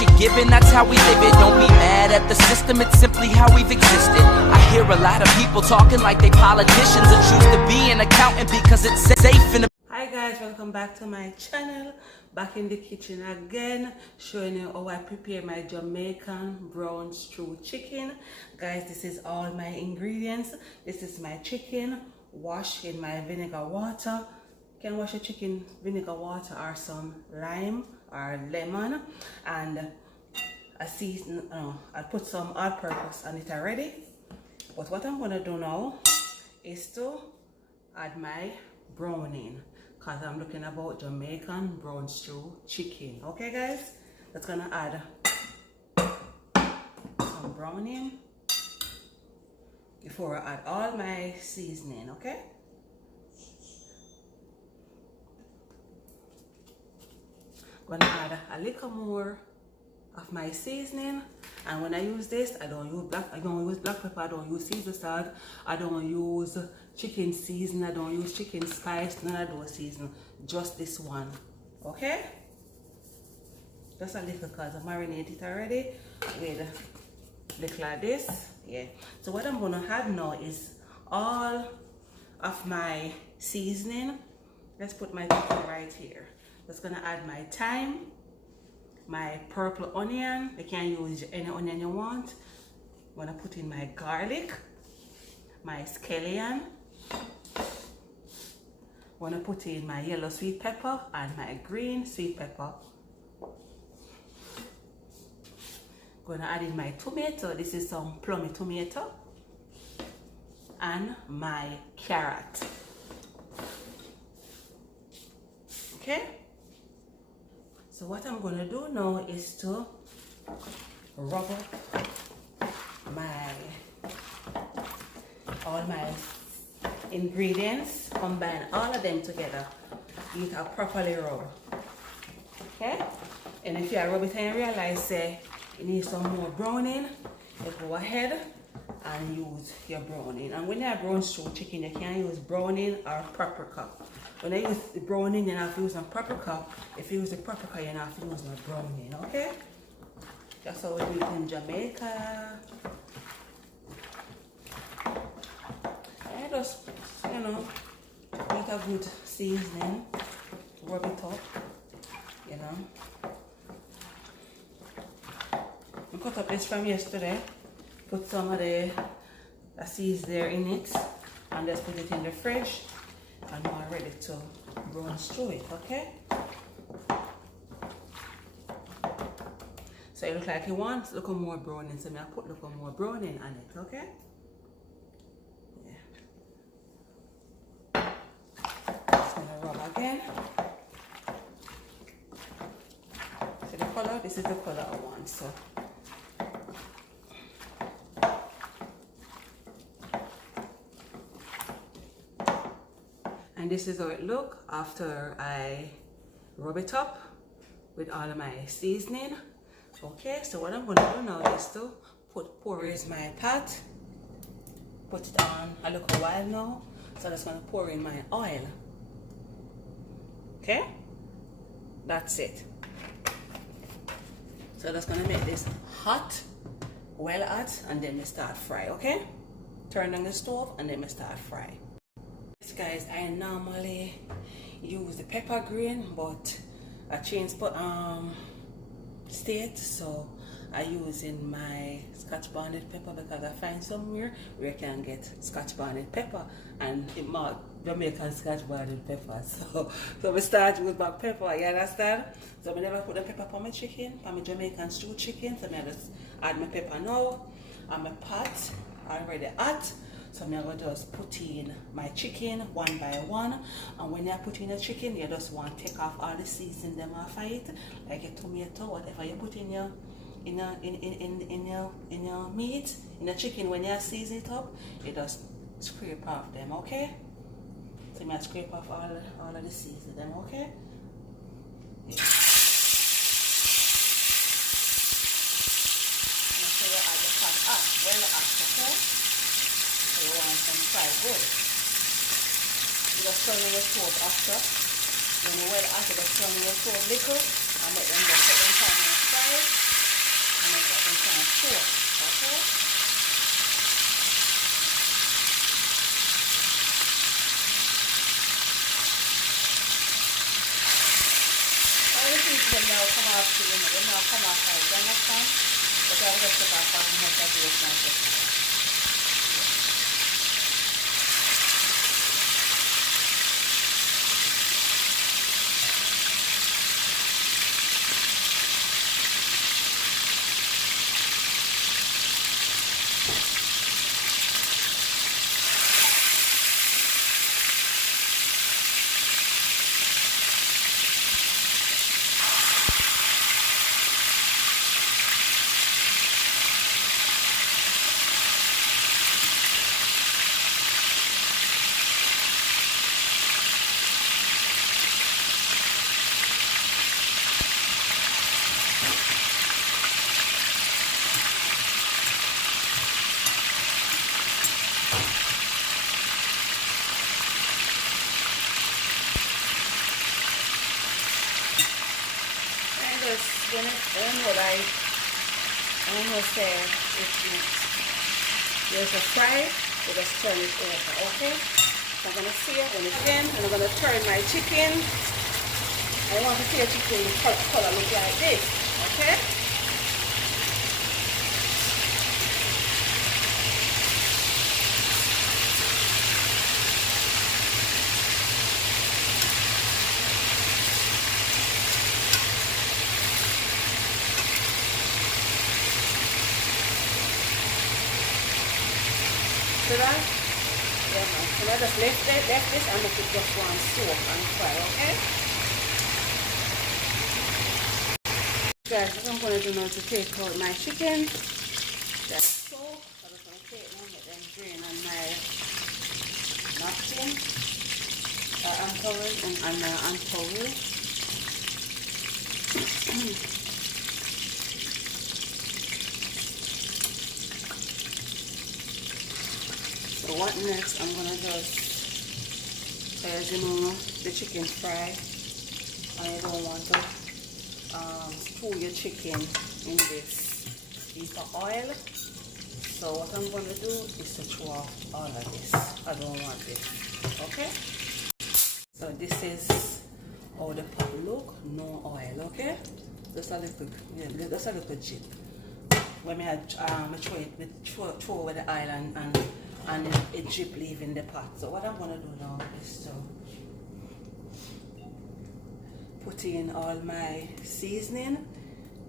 what you're given, that's how we live it. Don't be mad at the system, it's simply how we've existed. I hear a lot of people talking like they politicians and choose to be an accountant because it's safe in the... Hi guys, welcome back to my channel. Back in the kitchen again, showing you how I prepare my Jamaican brown stew chicken. Guys, this is all my ingredients. This is my chicken washed in my vinegar water. You can wash your chicken vinegar water or some lime or lemon, and I put some all-purpose on it already. But what I'm gonna do now is to add my browning, because I'm looking about Jamaican brown stew chicken. Okay guys, that's gonna add some browning before I add all my seasoning. Okay, gonna add a little more of my seasoning. And when I use this, I don't use black pepper, I don't use Caesar salt, I don't use chicken season, I don't use chicken spice, none of those season, just this one. Okay, just a little, because I marinated it already with a little of this. Yeah, so what I'm gonna add now is all of my seasoning. Let's put my chicken right here. Just gonna add my thyme, my purple onion. You can use any onion you want. I'm gonna put in my garlic, my scallion. I'm gonna put in my yellow sweet pepper and my green sweet pepper. Gonna add in my tomato. This is some plummy tomato, and my carrot. Okay, so what I'm gonna do now is to rub up all my ingredients, combine all of them together, get a properly rub. Okay, and if you rub it and you realize say you need some more browning, you go ahead and use your browning. And when you have brown stew chicken, you can use browning or paprika. When I use the browning, you have to use some paprika. If you use the paprika, you have to use no browning. Okay, that's how we do it in Jamaica. I just, get a good seasoning, rub it up, I cut up this from yesterday, put some of the seeds there in it, and just put it in the fridge, and now I'm ready to brown stew it. Okay, so it looks like you want a little more browning, so I put a little more browning on it. Okay, just gonna rub again. See the color? This is the color I want. So and this is how it looks after I rub it up with all of my seasoning. Okay, so what I'm going to do now is to pour in my pot, put it on a little while now. So I'm just going to pour in my oil. Okay, that's it. So I'm just going to make this hot, well hot, and then we start fry. Okay, turn on the stove and then we start fry. Guys, I normally use the pepper grain, but I changed state, so I use in my Scotch bonnet pepper, because I find somewhere where you can get Scotch bonnet pepper and it mark Jamaican Scotch bonnet pepper. So we start with black pepper, you understand? So I never put the pepper on my chicken, on my Jamaican stew chicken, so I just add my pepper now, and my pot already hot. So I'm going to just put in my chicken one by one, and when you put in the chicken, you just want to take off all the seasoning them off of it, like a tomato, whatever you put in your meat, in the chicken. When you season it up, you just scrape off them. Okay, so I'm scrape off all of the seasoning them. Okay, yeah. So you add the pot up, well up. Okay, you want some fry good. You just turn on your stove after. When you well after, just turn on your stove little and let them just put them time and fry. soak, okay? All the things will now come off to them, they now come off like that, understand? But I will just take off as much as you want to take. When I almost say there's a fry, we just turn it over, okay? So I'm gonna see it when it's in, and I'm gonna turn my chicken. I want to see a chicken color look like this, okay? See that? Yeah, man. So I just left this and make it just one soak and fry, okay? Guys, what I'm going to do now to take out my chicken. That's soak. I'm just going to take it now and let them drain on my napkin. Towel. So what next? I'm gonna just, as you know, the chicken fry. I don't want to stew your chicken in this heap of oil. So what I'm gonna do is to throw off all of this. I don't want this. Okay. So this is how the pot look. No oil. Okay. Just a little, just a little chip. When I had throw away the oil and it drip leaving the pot. So what I'm gonna do now is to put in all my seasoning,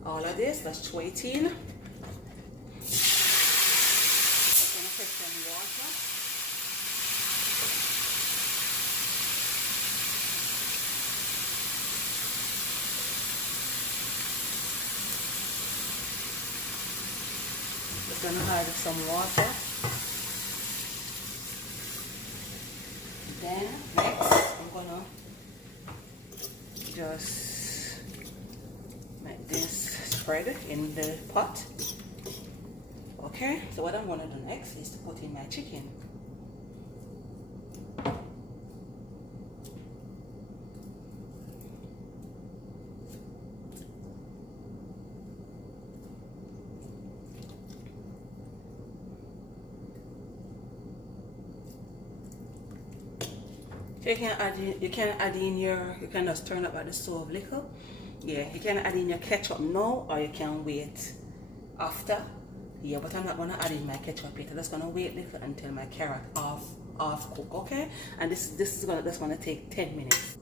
all of this. Let's throw it in. I'm gonna put some water. Just gonna add some water. Then next I'm gonna just make this spread in the pot. Okay, so what I'm gonna do next is to put in my chicken. So you can just turn up at the stove little. Yeah, you can add in your ketchup now, or you can wait after. Yeah, but I'm not gonna add in my ketchup yet. I'm just gonna wait little until my carrot half cook, okay? And this is gonna take 10 minutes.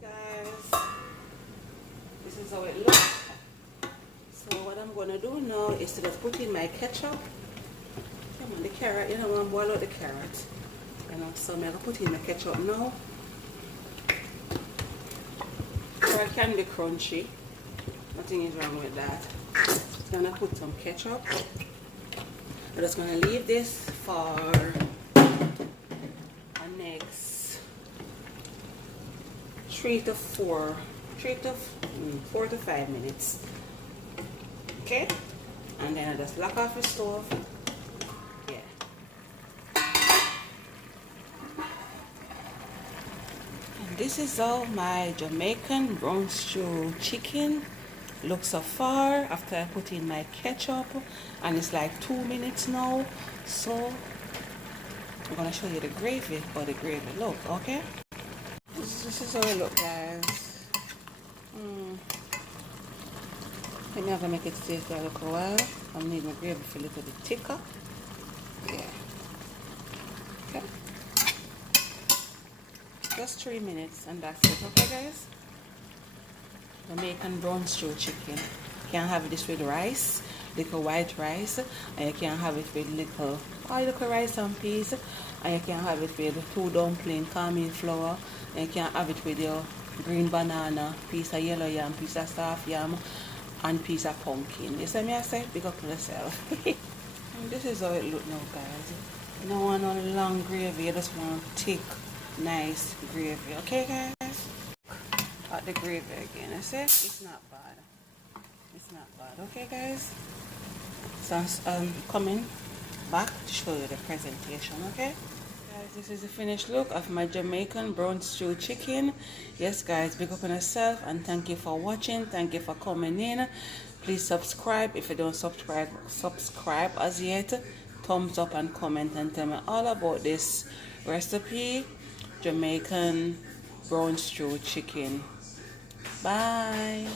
Guys, this is how it looks. So what I'm gonna do now is to just put in my ketchup. Come on, the carrot, you know, I'm gonna boil out the carrot. You know, so I'm gonna put in my ketchup now. Carrot can be crunchy. Nothing is wrong with that. Just gonna put some ketchup. I'm just gonna leave this for the next 4 to 5 minutes. Okay, and then I just lock off the stove. Yeah. this is how my Jamaican brown stew chicken looks so far after I put in my ketchup, and it's like 2 minutes now. So I'm gonna show you the gravy, or the gravy look, okay? This is how it look, guys. I think I'm gonna make it stay for a little while. I need my gravy for a little bit thicker. Yeah. Okay. Just 3 minutes and that's it, okay guys? Jamaican brown stew chicken. You can have this with rice, little white rice, and you can have it with little rice and peas, and you can have it with 2 dumpling, cornmeal flour, and you can have it with your green banana, piece of yellow yam, piece of soft yam, and piece of pumpkin. You see me I say? Big up yourself. This is how it look now, guys. You don't want no long gravy, you just want thick, nice gravy. Okay, guys? At the gravy again. I say it's not bad. It's not bad. Okay, guys? So I'm coming back to show you the presentation. Okay? Guys, this is the finished look of my Jamaican brown stew chicken. Yes, guys, big up on yourself, and thank you for watching. Thank you for coming in. Please subscribe if you don't subscribe as yet. Thumbs up and comment and tell me all about this recipe, Jamaican brown stew chicken. Bye.